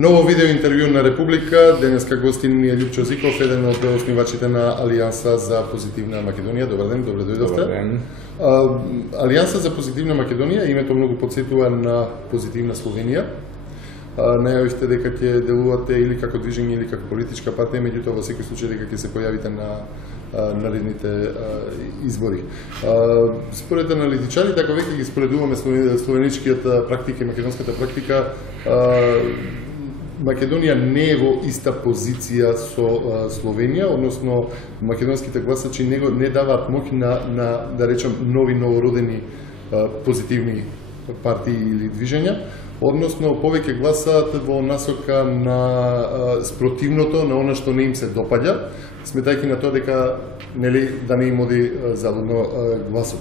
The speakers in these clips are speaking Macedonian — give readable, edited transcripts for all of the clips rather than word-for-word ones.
Ново видео интервју на Република. Денеска гостин е Љупчо Зиков, еден од основачите на Алијанса за позитивна Македонија. Добар ден, добре дојдовте. Добар ден. Алијанса за позитивна Македонија, името многу потсетува на позитивна Словенија. Најавивте дека ќе делувате или како движење или како политичка партија, меѓутоа во секој случај дека ќе се појавите на наредните избори. Според аналитичари, така веќе ги споредуваме словеничкиот практика и македонската практика, Македонија не е во иста позиција со Словенија, односно македонските гласачи не даваат моќ на да речем новородени позитивни партии или движења, односно повеќе гласаат во насока на спротивното, на она што не им се допаѓа, сметајќи на тоа дека да не им оди залудно гласот.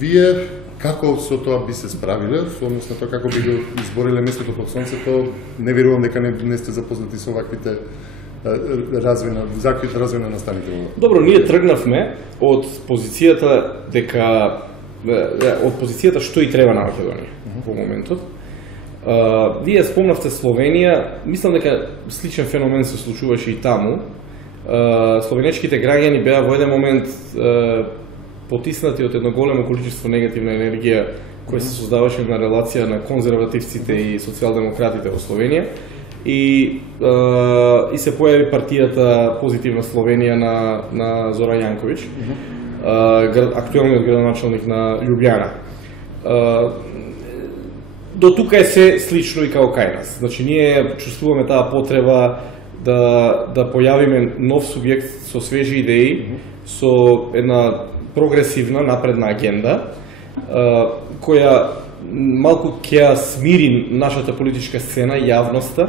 Вие како со тоа би се справиле, односно тоа како би го избориле местото под сонцето? Не верувам дека не сте запознати со ваквите развој на станите. Добро, ние тргнавме од позицијата што и треба на Македонија во моментот. Вие спомнавте Словенија, мислам дека сличен феномен се случуваше и таму. Словенечките граѓани беа во еден момент потиснати од едно големо количество негативна енергија која се создаваше на релација на конзервативците и социјалдемократите во Словенија и се појави партијата Позитивна Словенија на Зоран Јанковиќ, актуелниот градоначалник на Љубљана. До тука е се слично и као кај нас. Значи, ние чувствуваме таа потреба да појавиме нов субјект со свежи идеи, со една прогресивна, напредна агенда, која малку ќе смири нашата политичка сцена, јавноста,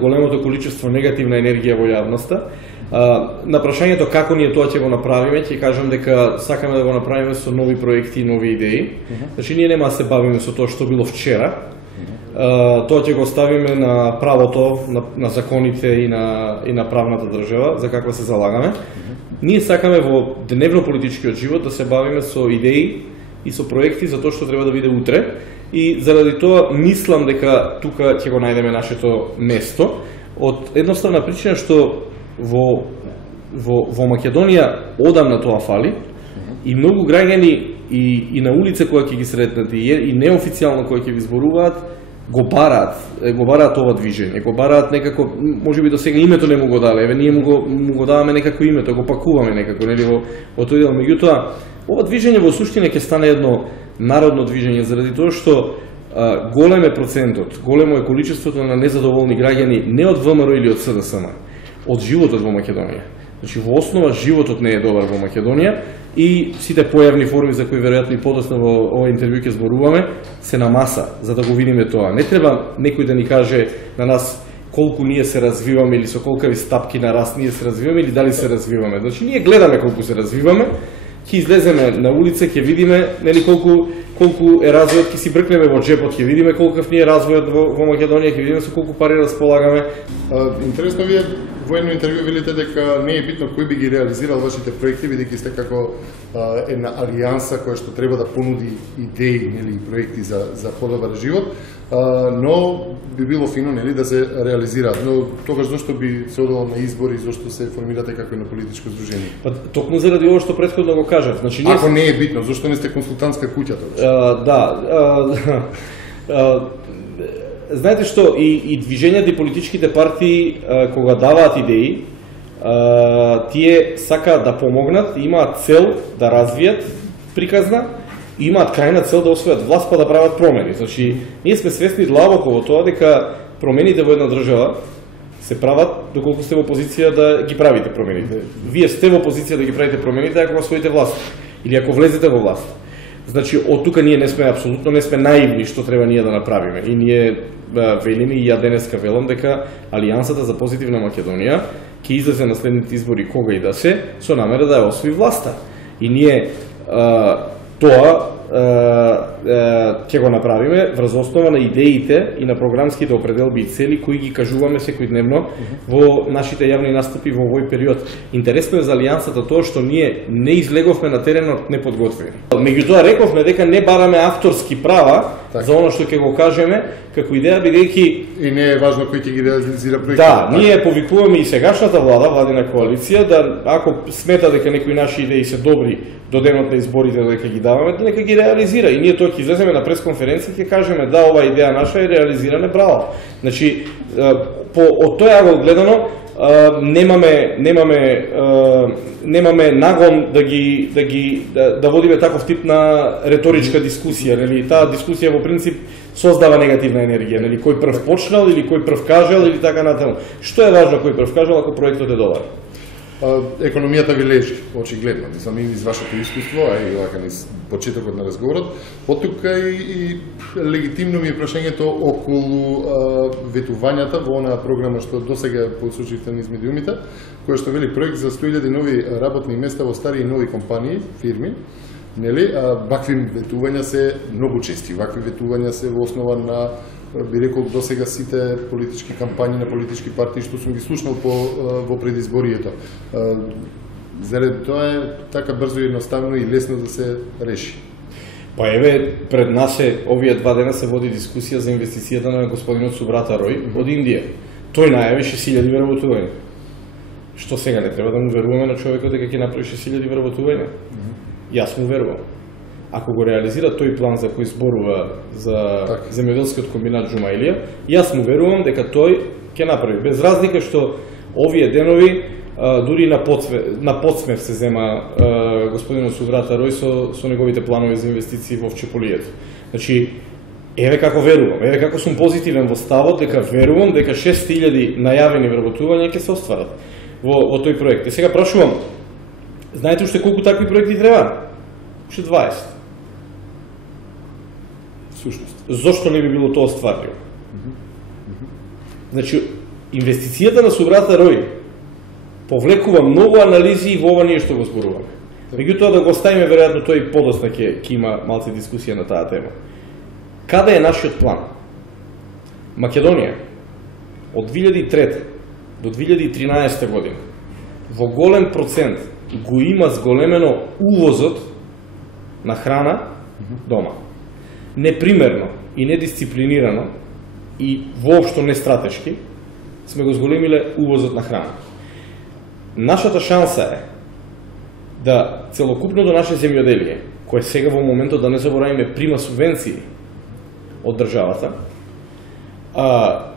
големото количество негативна енергија во јавноста. На прашањето како ние тоа ќе го направиме, ќе кажам дека сакаме да го направиме со нови проекти и нови идеи. Значи, ние нема да се бавиме со тоа што било вчера. Тоа ќе го оставиме на правото, на законите и на правната држава, за каква се залагаме. Ние сакаме во дневно-политичкиот живот да се бавиме со идеи и со проекти за тоа што треба да биде утре. И заради тоа мислам дека тука ќе го најдеме нашето место. Од едноставна причина што во Македонија одамна тоа фали и многу граѓани и на улица која ќе ги сретнат и неофицијално која ќе ви зборуваат, го бараат ова движење, го бараат некако, можеби до сега името не му го дале, еве ние му го даваме некако името, го пакуваме некако, нели во тој дел. Меѓутоа, ова движење во суштина ќе стане едно народно движење заради тоа што голем е процентот, големо е количеството на незадоволни граѓани не од ВМРО или од СДСМ, од животот во Македонија. Значи, во основа животот не е добар во Македонија и сите појавни форми за кои веројатно и подоцна во ова интервју ќе зборуваме се на маса за да го видиме тоа. Не треба некој да ни каже на нас колку ние се развиваме или со колкави стапки на раст ние се развиваме или дали се развиваме. Значи, ние гледаме колку се развиваме, ќе излеземе на улица, ќе видиме нели колку е развојот, ќе си бркнеме во джепот, ќе видиме колкав ни е развојот во Македонија, ќе видиме со колку пари располагаме. Интересно, вие во едно интервју велите дека не е битно кој би ги реализирал вашите проекти, бидејќи сте како една алијанса која што треба да понуди идеи, нели, проекти за подобар живот, но би било фино, нели, да се реализираат. Но тогаш зошто би се одело на избори, зошто се формирате како едно политичко здружение? Па токму заради ова што претходно го кажав. Значи, ако не е битно, зошто не сте консултантска куќа тогаш? Знаете што, и движењата и политичките партии, кога даваат идеи, тие сакаат да помогнат, имаат цел да развијат приказна, и имаат крајна цел да освојат власт па да прават промени. Значи, ние сме свесни длабоко во тоа дека промените во една држава се прават доколку сте во позиција да ги правите промените. Вие сте во позиција да ги правите промените ако освоите власт или ако влезете во власт. Значи, од тука ние апсолутно не сме наивни што треба ние да направиме. И ние велиме, и ја денеска велам, дека Алијансата за позитивна Македонија ќе излезе на следните избори кога и да се, со намера да ја освои власта. И ние тоа ќе го направиме врз основа на идеите и на програмските определби и цели кои ги кажуваме секојдневно во нашите јавни настапи во овој период. Интересно е за Алијансата тоа што ние не излеговме на теренот неподготвени. Меѓутоа рековме дека не бараме авторски права за она што ќе го кажеме како идеја, бидејќи и не е важно кој ќе ги реализира проектите. Да, ние повикуваме и сегашната влада, владина коалиција, да ако смета дека некои наши идеи се добри до денот на изборите дека ги даваме, да нека ги реализира. И ние тоа ќе излеземе на пресконференција и ќе кажеме да, оваа идеја наша е реализирана, браво. Значи, од тој агол гледано, немаме нагон да водиме таков тип на реторичка дискусија, нели? Таа дискусија во принцип создава негативна енергија, нели? Кој прв почнал или кој прв кажал или така натаму. Што е важно кој прв кажал ако проектот е добар? Економијата ви лежи, очигледно, мислам и низ вашето искуство, а и вака низ почетокот на разговорот. Оттука и легитимно ми е прашањето околу ветувањата во онаа програма што досега посочивте низ медиумите, која што вели проект за 100.000 нови работни места во стари и нови компании, фирми. Нели, вакви ветувања се многу чести, вакви ветувања се во основа на, би рекол, досега сите политички кампањи на политички партии што сум ги слушнал во предизборието. Зеле тоа е така брзо и едноставно и лесно да се реши? Па еве, пред нас овие 2 дена се води дискусија за инвестицијата на господинот Субрата Рој од Индија. Тој најави 6.000 вработувања. Што сега не треба да му веруваме на човекот дека ќе направи 6.000 вработувања? Јас му верувам. Ако го реализира тој план за кој зборува за земјоделскиот комбинат Джумаилија, јас му верувам дека тој ќе направи. Без разлика што овие денови дури на подсмев се зема господинот Субрата Рој со неговите планови за инвестиции во Овчеполието. Значи, еве како верувам, еве како сум позитивен во ставот дека верувам дека 6.000 најавени вработувања ќе се остварат во тој проект. И сега прашувам, знаете уште колку такви проекти треба? Уште 20. Сушност. Зошто не би било тоа стварливо? Значи, инвестицијата на Субрата Рој повлекува многу анализи во ова ние што го зборуваме. Меѓутоа да го оставиме, веројатно тој подосна ќе има малце дискусија на таа тема. Каде е нашиот план? Македонија од 2003 до 2013 година во голем процент го има зголемено увозот на храна дома. Непримерно и недисциплинирано и воопшто нестратешки сме го зголемиле увозот на храна. Нашата шанса е да целокупното наше земјоделие, кое сега во моментот, да не заборавиме, прима субвенции од државата,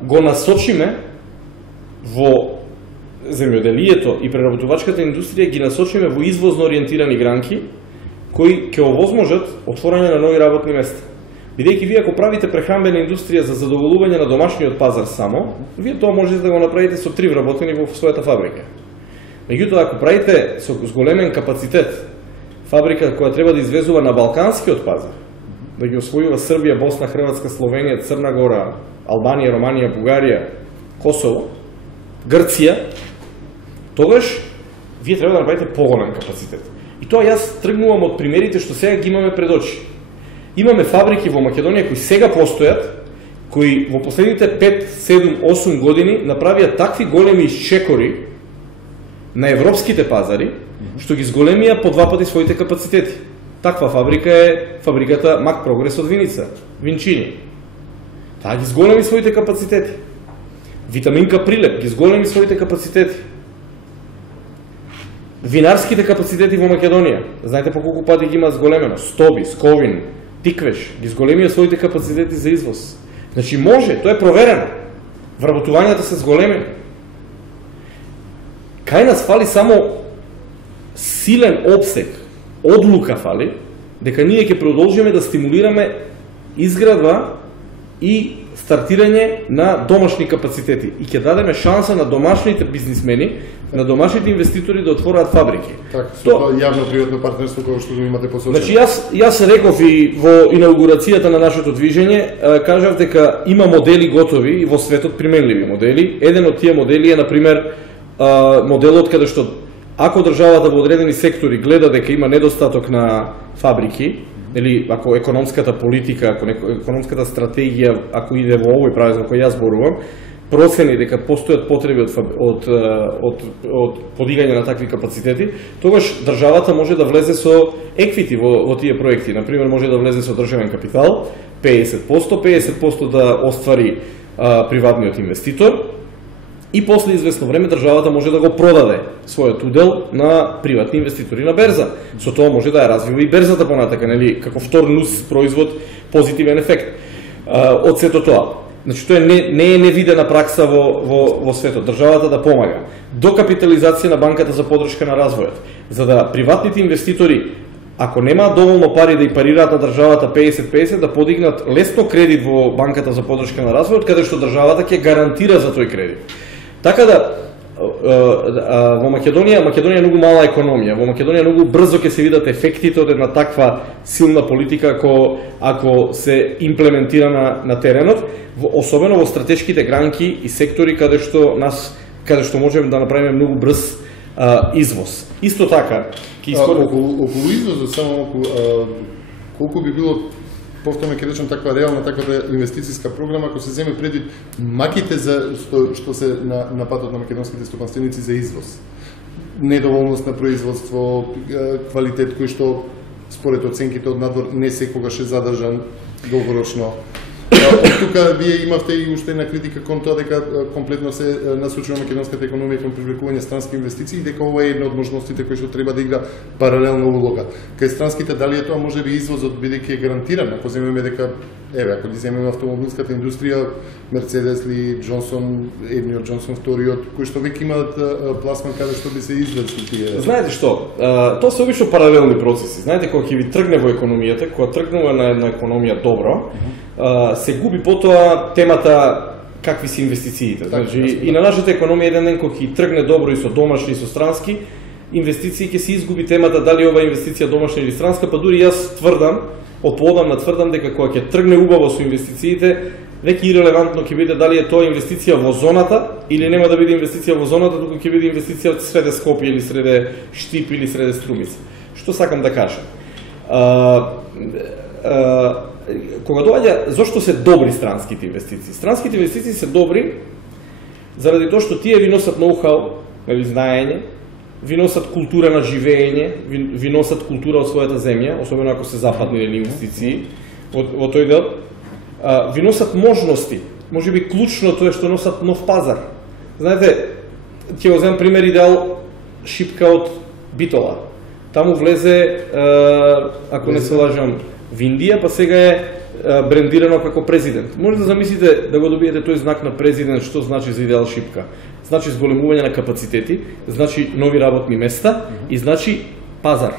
го насочиме во земјоделието и преработувачката индустрија, ги насочиме во извозно ориентирани гранки кои ќе овозможат отворање на нови работни места. Бидејќи вие ако правите прехранбена индустрија за задоволување на домашниот пазар само, вие тоа можете да го направите со 3 вработени во својата фабрика. Меѓутоа, ако правите со зголемен капацитет фабрика која треба да извезува на балканскиот пазар, да ги освојува Србија, Босна, Хрватска, Словенија, Црна Гора, Албанија, Романија, Бугарија, Косово, Грција, тогаш вие треба да направите поголем капацитет. И тоа јас тргнувам од примерите што сега ги имаме пред очи. Имаме фабрики во Македонија кои сега постојат, кои во последните 5, 7, 8 години направија такви големи исчекори на европските пазари, што ги зголемија по 2 пати своите капацитети. Таква фабрика е фабриката Мак Прогрес од Виница, Винчини. Таа ги зголеми своите капацитети. Витаминка Прилеп ги зголеми своите капацитети. Винарските капацитети во Македонија, знаете по колку пати ги има зголемено? Стоби, Сковин, Тиквеш, ги зголемија своите капацитети за извоз. Значи може, тоа е проверено. Вработувањата се зголемени. Кај нас фали само силен обсек, одлука фали, дека ние ќе продолжиме да стимулираме изградба и стартирање на домашни капацитети и ќе дадеме шанса на домашните бизнисмени, на домашните инвеститори да отворат фабрики. Така, со јавно-приватно партнерство кое што го имате посочено. Значи јас реков и во инаугурацијата на нашето движење, кажав дека има модели готови и во светот применливи модели. Еден од тие модели е, например, моделот каде што ако државата во одредени сектори гледа дека има недостаток на фабрики, нели, ако економската политика, ако економската стратегија, ако иде во овој правец во кој јас зборувам, процени дека постојат потреби од подигање на такви капацитети, тогаш државата може да влезе со еквити во тие проекти. Например, може да влезе со државен капитал, 50% да оствари приватниот инвеститор, и после известно време државата може да го продаде својот удел на приватни инвеститори на берза. Со тоа може да ја развива и берзата понатака, нели, како втор нус производ, позитивен ефект од сето тоа. Значи, тоа не е невидена пракса во светот. Државата да помага. Докапитализација на банката за поддршка на развојот. За да приватните инвеститори, ако немаат доволно пари да и парираат на државата 50-50, да подигнат лесно кредит во банката за поддршка на развојот, каде што државата ќе гарантира за тој кредит. Така да, во Македонија е многу мала економија. Во Македонија многу брзо ќе се видат ефектите од една таква силна политика ако се имплементира на теренот, особено во стратешките гранки и сектори каде што можеме да направиме многу брз извоз. Исто така, околу извозот само колку би било, повторно ќе речем, таква реална инвестициска програма, ако се земе предвид маките што се на патот на македонските стопанственици за извоз. Недоволност на производство, квалитет кој што според оценките од надвор не секогаш е задржан долгорочно. Од тука вие имавте и уште една критика кон тоа дека комплетно се насочува македонската економија кон привлекување странски инвестиции, дека ова е една од можностите кои што треба да игра паралелна улога. Кај странските, дали е тоа можеби извозот бидејќи е гарантиран, ако земеме дека ако ги земеме автомобилската индустрија, Мерцедес ли, Джонсон, едниот Джонсон, вториот, кои што веќе имаат пласман каде што би се извезли тие. Знаете што, тоа се обично паралелни процеси. Знаете, кога ќе ви тргне во економијата, кога тргнува на една економија добро, се губи потоа темата какви се инвестициите. Значи, и на нашата економија еден ден кога ќе тргне добро и со домашни и со странски инвестиции, ќе се изгуби темата дали ова инвестиција домашна или странска, па дури јас тврдам, одпоодамна тврдам дека кога ќе тргне убаво со инвестициите, веќе ирелевантно ќе биде дали е тоа инвестиција во зоната или нема да биде инвестиција во зоната, туку ќе биде инвестиција од среде Скопје или среде Штип или среде Струмица. Што сакам да кажам? Кога доаѓа, зошто се добри странските инвестиции? Странските инвестиции се добри заради тоа што тие ви носат ноу-хау, знаење, ви носат култура на живење, ви носат култура од својата земја, особено ако се западни инвестиции во тој дел, ви носат можности. Може би клучното е што носат нов пазар. Знаете, ќе го земам пример идеал Шипка од Битола. Таму влезе, ако не се лажам, в Индија, па сега е брендирано како президент. Може да замислите да го добиете тој знак на президент, што значи за идеал Шипка. Значи зголемување на капацитети, значи нови работни места и значи пазар.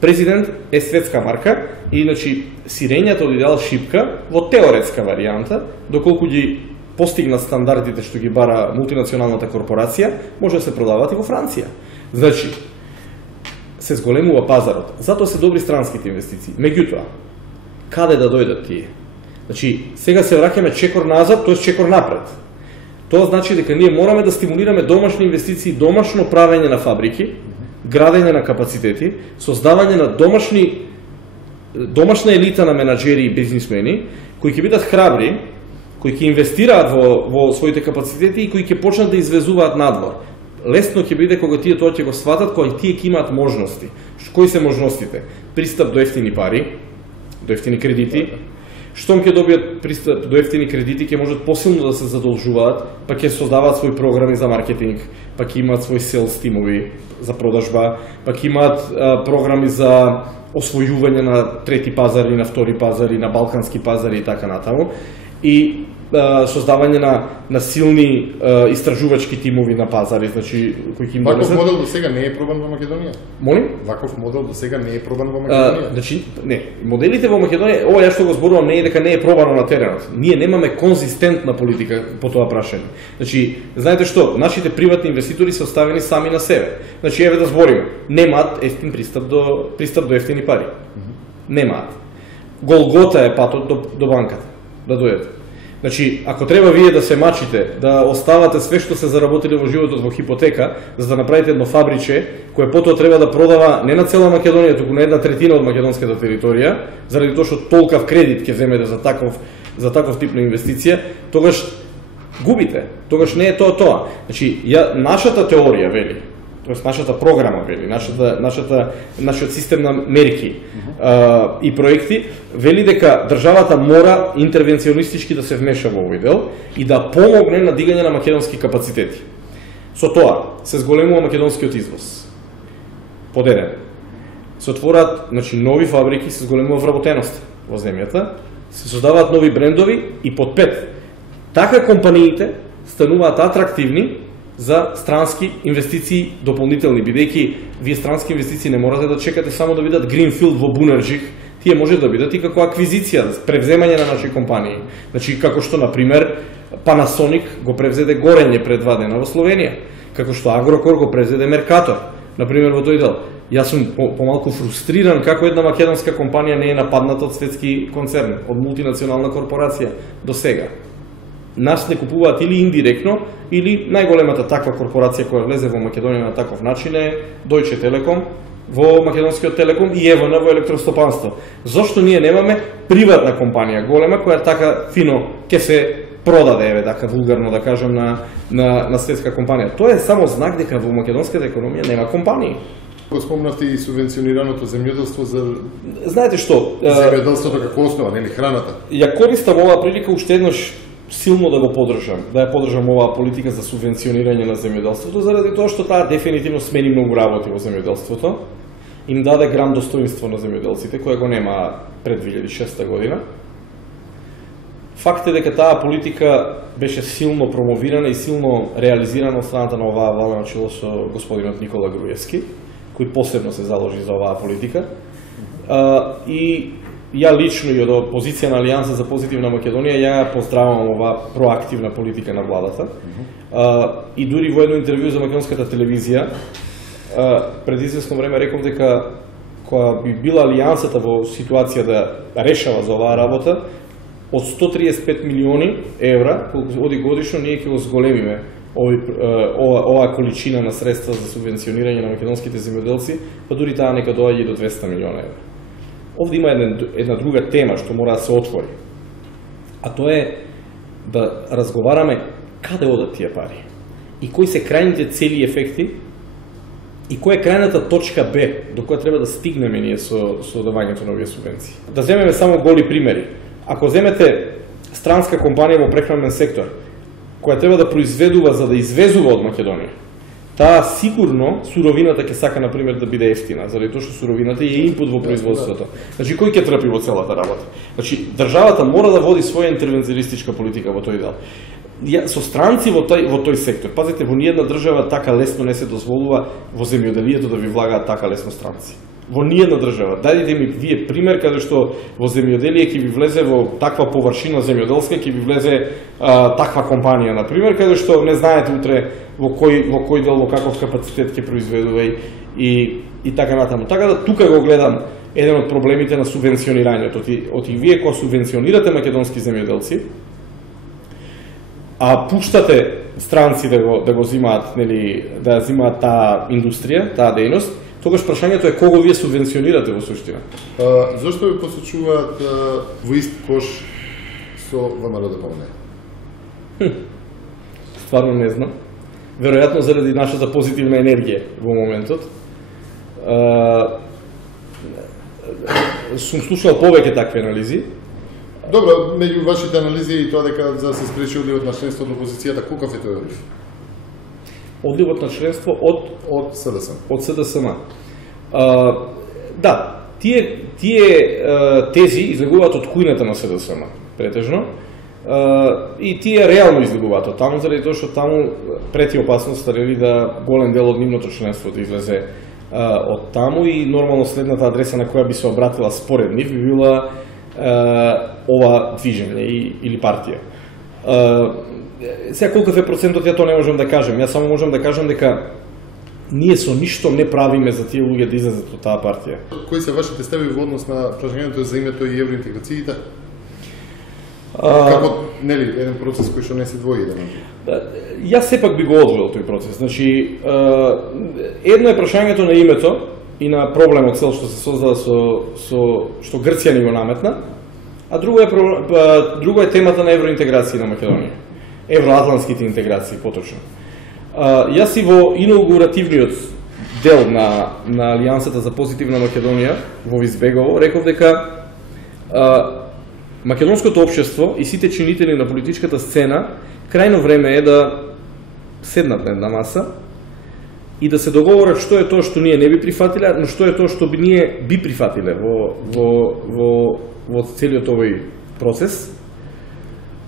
Президент е светска марка и значи сирењата од идеал Шипка во теоретска варијанта, доколку ги постигнат стандардите што ги бара мултинационалната корпорација, може да се продават и во Франција. Значи, се зголемува пазарот. Затоа се добри странските инвестиции. Меѓутоа, каде да дојдат тие? Значи, сега се враќаме чекор назад, тоест чекор напред. Тоа значи дека ние мораме да стимулираме домашни инвестиции, домашно правење на фабрики, градење на капацитети, создавање на домашна елита на менаџери и бизнисмени, кои ќе бидат храбри, кои ќе инвестираат во своите капацитети и кои ќе почнат да извезуваат надвор. Лесно ќе биде кога тие тоа ќе го сватат, кога тие ќе имаат можности. Кои се можностите? Пристап до ефтини пари, до ефтини кредити. Штом ќе добијат пристап до ефтини кредити, ќе можат посилно да се задолжуваат, па ќе создаваат свои програми за маркетинг, па ќе имаат свои селс тимови за продажба, па ќе имаат програми за освојување на трети пазари, на втори пазари, на балкански пазари и така натаму. И создавање на силни истражувачки тимови на пазари, значи кои ќе им донесат. Ваков модел до сега не е пробан во Македонија? Молим? Ваков модел до сега не е пробан во Македонија? Значи, не, моделите во Македонија, ова ја што го зборувам не е дека не е пробано на теренот. Ние немаме конзистентна политика по тоа прашање. Значи, знаете што, нашите приватни инвеститори се оставени сами на себе. Значи, еве да збориме, немаат ефтин пристап до ефтини пари. Немаат. Голгота е патот до банката, да дојдете. Значи, ако треба вие да се мачите, да оставате све што се заработили во животот во хипотека, за да направите едно фабриче, кое потоа треба да продава не на цела Македонија, туку на една третина од македонската територија, заради тоа што толкав кредит ќе земете за таков тип на инвестиција, тогаш губите. Тогаш не е тоа. Значи, нашата теорија вели, тоест нашата програма вели, нашиот систем на мерки и проекти вели дека државата мора интервенционистички да се вмеша во овој дел и да помогне на дигање на македонски капацитети. Со тоа се зголемува македонскиот извоз. Под еден. Се отвораат, значи, нови фабрики, се зголемува вработеноста во земјата, се создаваат нови брендови и под пет. Така компаниите стануваат атрактивни за странски инвестиции дополнителни, бидејќи вие странски инвестиции не морате да чекате само да видат Гринфилд во Бунарджих, тие може да бидат и како аквизиција, превземање на наши компании. Значи, како што, например, Panasonic го превзеде Горење пред 2 дена во Словенија, како што Агрокор го превзеде Меркатор, например, во тој дел. Јас сум помалку фрустриран како една македонска компанија не е нападната од светски концерн, од мултинационална корпорација до сега. Нас не купуваат или индиректно, или најголемата таква корпорација која влезе во Македонија на таков начин е Deutsche Telekom во македонскиот Телеком и ЕВН во електростопанство. Зошто ние немаме приватна компанија голема која така фино ќе се продаде, еве така вулгарно да кажам, на светска компанија? Тоа е само знак дека во македонската економија нема компании. Го спомнавте и субвенционираното земјоделство за... Знаете што? Земјоделството како основа, нели храната? Ја користам оваа прилика уште еднаш силно да го поддржам, да ја поддржам оваа политика за субвенционирање на земјоделството, заради тоа што таа дефинитивно смени многу работи во земјоделството, им даде грам достоинство на земјоделците, која го нема пред 2006 година. Факт е дека таа политика беше силно промовирана и силно реализирана од страната на оваа влада на чело со господинот Никола Груевски, кој посебно се заложи за оваа политика. И ја лично и од позиција на Алијанса за позитивна Македонија ја поздравувам оваа проактивна политика на владата. И дури во едно интервју за македонската телевизија пред известно време реков дека кога би била Алијансата во ситуација да решава за оваа работа, од 135 милиони евра, колку оди годишно, ние ќе го зголемиме оваа количина на средства за субвенционирање на македонските земјоделци, па дури таа нека доаѓа до 200 милиона евра. Овде има една друга тема што мора да се отвори, а тоа е да разговараме каде одат тие пари и кои се крајните цели и ефекти и која е крајната точка Б до која треба да стигнеме ние со давањето на овие субвенции. Да земеме само голи примери. Ако земете странска компанија во прехранен сектор, која треба да произведува за да извезува од Македонија, таа сигурно суровината ќе сака, например, да биде ефтина, заради тоа што суровината е инпут во производството. Значи, кој ќе трпи во целата работа? Значи, државата мора да води своја интервенционистичка политика во тој дел. Со странци во тој сектор, пазете, во ниедна држава така лесно не се дозволува во земјоделието да ви влагаат така лесно странци. Во ниедна држава. Дајте ми вие пример каде што во земјоделие ќе ви влезе во таква површина земјоделска, ќе ви влезе таква компанија, на пример, каде што не знаете утре во кој дел, во каков капацитет ќе произведува и така натаму. Така да тука го гледам еден од проблемите на субвенционирањето. Оти вие кога субвенционирате македонски земјоделци, а пуштате странци да го зимаат, нели, да зимаат таа индустрија, таа дејност, тогаш прашањето е кого вие субвенционирате во суштина. Зошто ви посочуваат во ист кош со ВМРО ДПМН? Стварно не знам. Веројатно заради нашата позитивна енергија во моментот. Сум слушал повеќе такви анализи. Добро, меѓу вашите анализи и тоа дека за да се спречи одливот на членство од опозицијата, каков е тој одлив? Одливот на членство од СДСМ. Од СДСМ. Да, тие тези излегуваат од кујната на СДСМ, претежно. И тие реално излегуваат од таму, заради тоа што таму прети опасност да голем дел од нивното членство да излезе од таму и нормално следната адреса на која би се обратила според нив би била ова движење или партија. Сега колков е процентот, ја тоа не можам да кажам. Јас само можам да кажам дека ние со ништо не правиме за тие луѓе да излезат од таа партија. Кои се вашите стави во однос на прашањето за името и евроинтеграциите? Како, нели, еден процес кој што не се двоиден? Јас сепак би го одвоил тој процес. Значи, едно е прашањето на името и на проблемот цел што се создава што Грција ни го наметна, а друго е темата на евроинтеграција на Македонија. Евроатлантските интеграции, поточно. Јас и во инаугуративниот дел на Алијансата за позитивна Македонија во Избегово реков дека македонското општество и сите чинители на политичката сцена крајно време е да седнат на една маса и да се договорат што е тоа што ние не би прифатиле, но што е тоа што ние би прифатиле во целиот овој процес,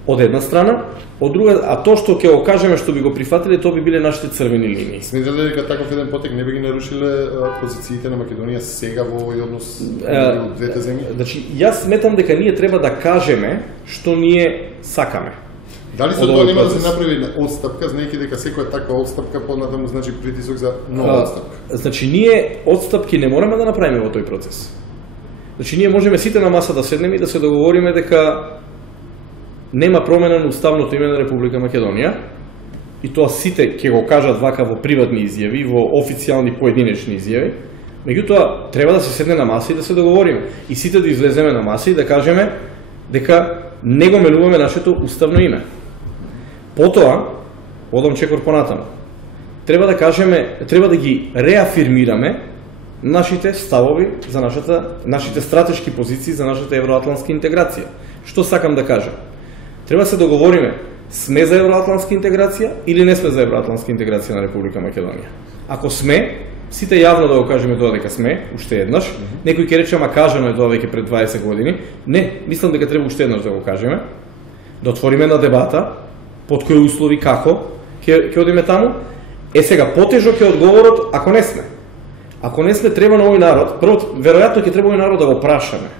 од една страна, од друга, а тоа што ќе го кажеме што би го прифатиле, тоа би биле нашите црвени линии. Смятате дека таков еден потек не би ги нарушиле позициите на Македонија сега во овој однос од двете земји? Значи, јас сметам дека ние треба да кажеме што ние сакаме. Дали со тоа нема да се направи отстапка, знаејќи дека секоја таква отстапка понатаму значи притисок за нова отстапка? Значи, ние отстапки не мораме да направиме во тој процес. Значи, ние можеме сите на маса да седнеме и да се договориме дека нема промена на уставното име на Република Македонија, и тоа сите ќе го кажат вака во приватни изјави, во официјални поединечни изјави, меѓутоа треба да се седне на маса и да се договориме. И сите да излеземе на маса и да кажеме дека не го менуваме нашето уставно име. Потоа, одам чекор понатаму, треба да кажеме, треба да ги реафирмираме нашите ставови за нашите стратешки позиции за нашата евроатлантска интеграција. Што сакам да кажам? Треба се договориме, сме за евроатлантска интеграција или не сме за евроатлантска интеграција на Република Македонија. Ако сме, сите јавно да го кажеме тоа дека сме, уште еднаш. Некој ќе рече, ама кажано е тоа веќе пред 20 години. Не, мислам дека треба уште еднаш да го кажеме, да отвориме на дебата, под кои услови, како ќе одиме таму. Сега, потежок е одговорот ако не сме. Ако не сме, треба на овој народ, прво, веројатно ќе треба овој народ да го прашаме,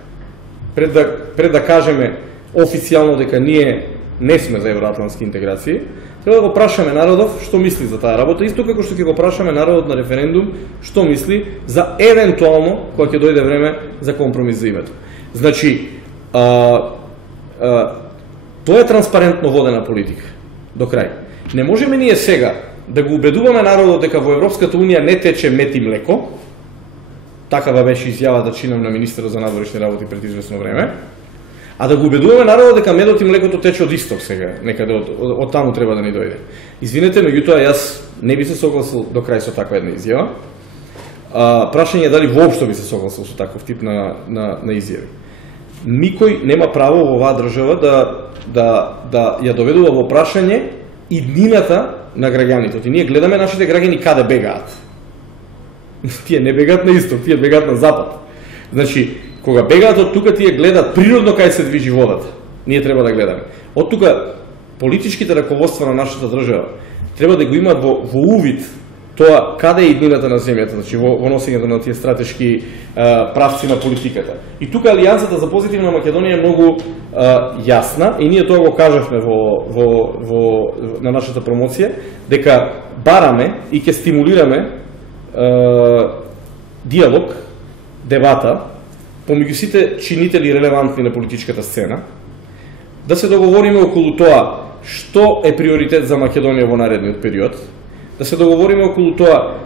пред да кажеме официјално дека ние не сме за евроатлантски интеграции, треба да го прашаме народов што мисли за таа работа, исто како што ќе го прашаме народот на референдум што мисли за евентуално, кога ќе дојде време за компромис за името. Значи, тоа е транспарентно водена политика, до крај. Не можеме ние сега да го убедуваме народот дека во Европската Унија не тече мед и млеко, такава беше изјавата чинам на министерот за надворешни работи пред известно време, а да го убедуваме народот дека медот и млекото тече од исток сега, некаде од таму треба да ни дојде. Извинете, меѓутоа јас не би се согласил до крај со таква една изјава. Прашање е дали воопшто би се согласил со таков тип на изјави. Никој нема право во оваа држава да ја доведува во прашање иднината на граѓаните. Ние гледаме нашите граѓани каде бегаат. Тие не бегаат на исток, тие бегаат на запад. Значи, кога бегаат од тука, тие гледат природно кај се движи водата. Ние треба да гледаме. Од тука, политичките раководства на нашата држава треба да го имаат во увид тоа каде е иднината на земјата, значи во носењето на тие стратешки правци на политиката. И тука Алијансата за позитивна Македонија е многу јасна, и ние тоа го кажавме на нашата промоција, дека бараме и ќе стимулираме диалог, дебата помеѓу сите чинители релевантни на политичката сцена, да се договориме околу тоа што е приоритет за Македонија во наредниот период, да се договориме околу тоа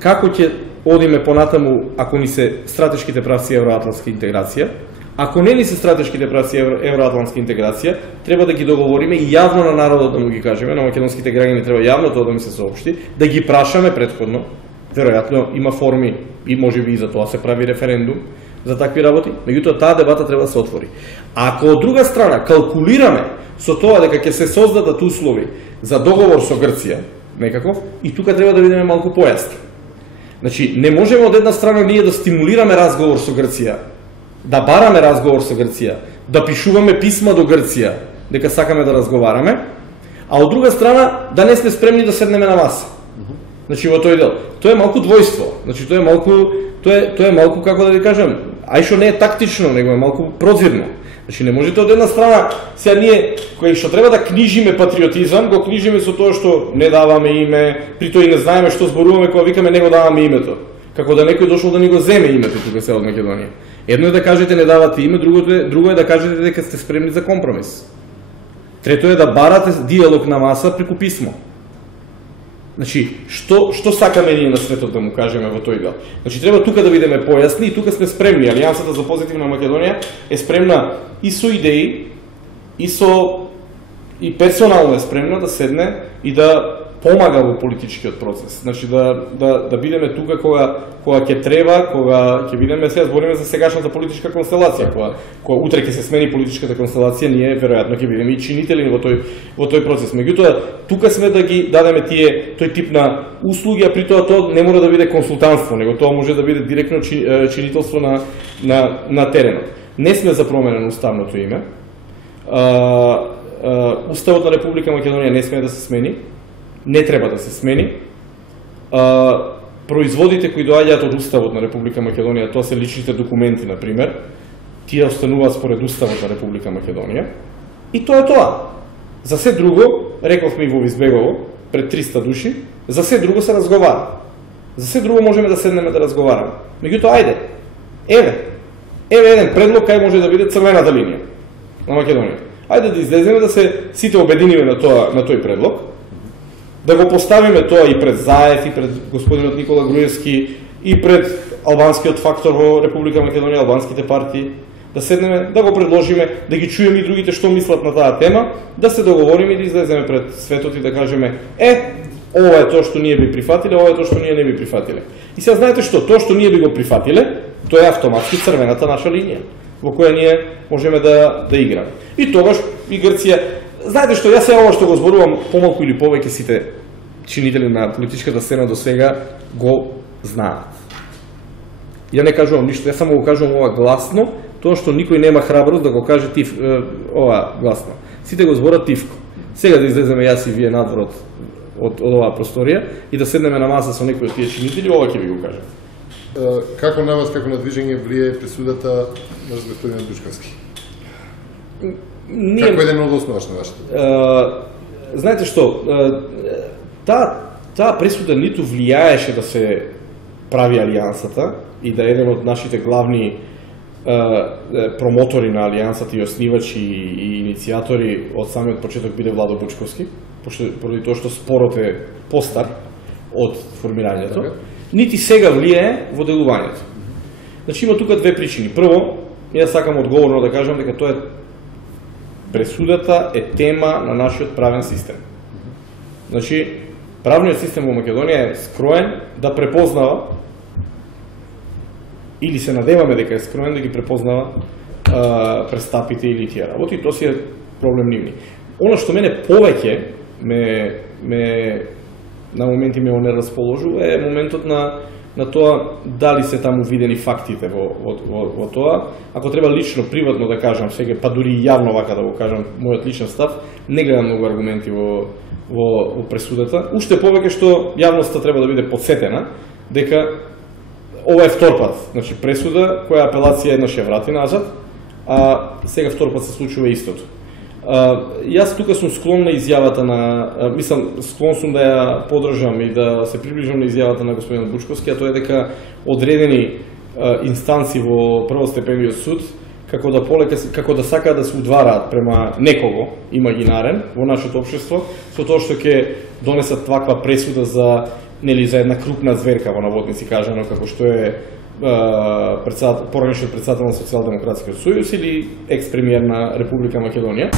како ќе одиме понатаму ако ни се стратешките правци евроатлантска интеграција. Ако не ни се стратешките правци евроатлантска интеграција, треба да ги договориме и јавно на народот да му ги кажеме, на македонските граѓани треба јавно тоа да ми се соопшти, да ги прашаме претходно. Веројатно има форми и можеби и за тоа се прави референдум за такви работи, меѓутоа таа дебата треба да се отвори. Ако од друга страна калкулираме со тоа дека ќе се создадат услови за договор со Грција, некаков, и тука треба да бидеме малку појасни. Значи, не можеме од една страна ние да стимулираме разговор со Грција, да бараме разговор со Грција, да пишуваме писма до Грција, дека сакаме да разговараме, а од друга страна да не сме спремни да седнеме на маса. Значи, во тој дел. Тоа е малку двојство. Значи, тоа е малку, како да ви кажам, ајшо не е тактично, него е малку прозирно. Значи, не можете од една страна, сега ние, кои што треба да книжиме патриотизам, го книжиме со тоа што не даваме име, при тој не знаеме што зборуваме, кога викаме не го даваме името. како да некој дошол да ни го земе името тука се од Македонија. Едно е да кажете не давате име, друго е да кажете дека сте спремни за компромис. Трето е да барате диалог на маса преку писмо. Значи, што сакаме ние на светот да му кажеме во тој дел? Значи, треба тука да бидеме појасни и тука сме спремни. Алијансата за позитивна Македонија е спремна и со идеи, и персонално е спремна да седне и да помага во политичкиот процес. Значи, да бидеме тука кога ќе треба, кога ќе бидеме, сега збориме за сегашната политичка констелација, кога утре ќе се смени политичката констелација, ние веројатно ќе бидеме и чинители во тој процес. Меѓутоа, тука сме да ги дадеме тој тип на услуги, а при тоа не мора да биде консултантство, него тоа може да биде директно чинителство на теренот. Не сме за промена на уставното име. Уставот на Република Македонија не смее да се смени. Не треба да се смени. Производите кои доаѓаат од Уставот на Република Македонија, тоа се личните документи, например, тие остануваат според Уставот на Република Македонија. И тоа е тоа. За се друго, рековме и во Визбегово, пред 300 души, за се друго се разговара. За се друго можеме да седнеме да разговараме. Меѓутоа, ајде, еве еден предлог кај може да биде црвената линија на Македонија. Ајде да излеземе да се сите обединиме на тој предлог, да го поставиме тоа и пред Заев, и пред господинот Никола Груевски, и пред албанскиот фактор во Република Македонија, албанските партии, да седнеме, да го предложиме, да ги чуеме и другите што мислат на таа тема, да се договориме и да излеземе пред светот и да кажеме ова е тоа што ние би прифатиле, ова е тоа што ние не би прифатиле. И сега знаете што, тоа што ние би го прифатиле, тоа е автоматски црвената наша линија, во која ние можеме да играме. И тогаш и Грција, знаете што, јас ова што го зборувам, помалку или повеќе сите чинители на политичката сцена до сега го знаат. Ја не кажувам ништо, јас само го кажувам ова гласно, тоа што никој нема храброст да го каже ова гласно. Сите го зборат тивко. Сега да излеземе јас и вие надвор од оваа просторија и да седнеме на маса со некои од тие чинители, ова ќе ви го кажам. Како на вас, како на движење влијае пресудата на господинот Бучковски? Како еден од основаш на вашата? Знаете што, таа пресуда ниту влијаеше да се прави алијансата и да еден од нашите главни промотори на алијансата и оснивачи и иницијатори од самиот почеток биде Владо Бучковски, поради тоа што спорот е постар од формирањето, нити сега влијае во делувањето. Значи има тука две причини. Прво, јас сакам одговорно да кажам дека тоа е пресудата е тема на нашиот правен систем. Значи, правниот систем во Македонија е скроен да препознава, или се надеваме дека е скроен да ги препознава престапите или тие работи, и тоа си е проблем нивни. Оно што мене повеќе на моменти ме онерасположува е моментот на тоа дали се таму видени фактите во тоа. Ако треба лично, приватно да кажам сега, па дури и јавно вака да го кажам мојот личен став, не гледам многу аргументи во пресудата. Уште повеќе што јавноста треба да биде подсетена дека ова е втор пат, значи пресуда која апелација еднаш ја врати назад, а сега втор пат се случува истото. Јас тука сум склон на изјавата склон сум да ја подржам и да се приближам на изјавата на господин Бучковски, а тоа е дека одредени инстанци во првостепениот суд како да сакаат да се удвараат према некого имагинарен во нашето општество, со тоа што ќе донесат ваква пресуда за една крупна зверка во наводници кажано, како што е поранешниот претседател на Социјалдемократскиот сојуз или екс-премиер на Република Македонија.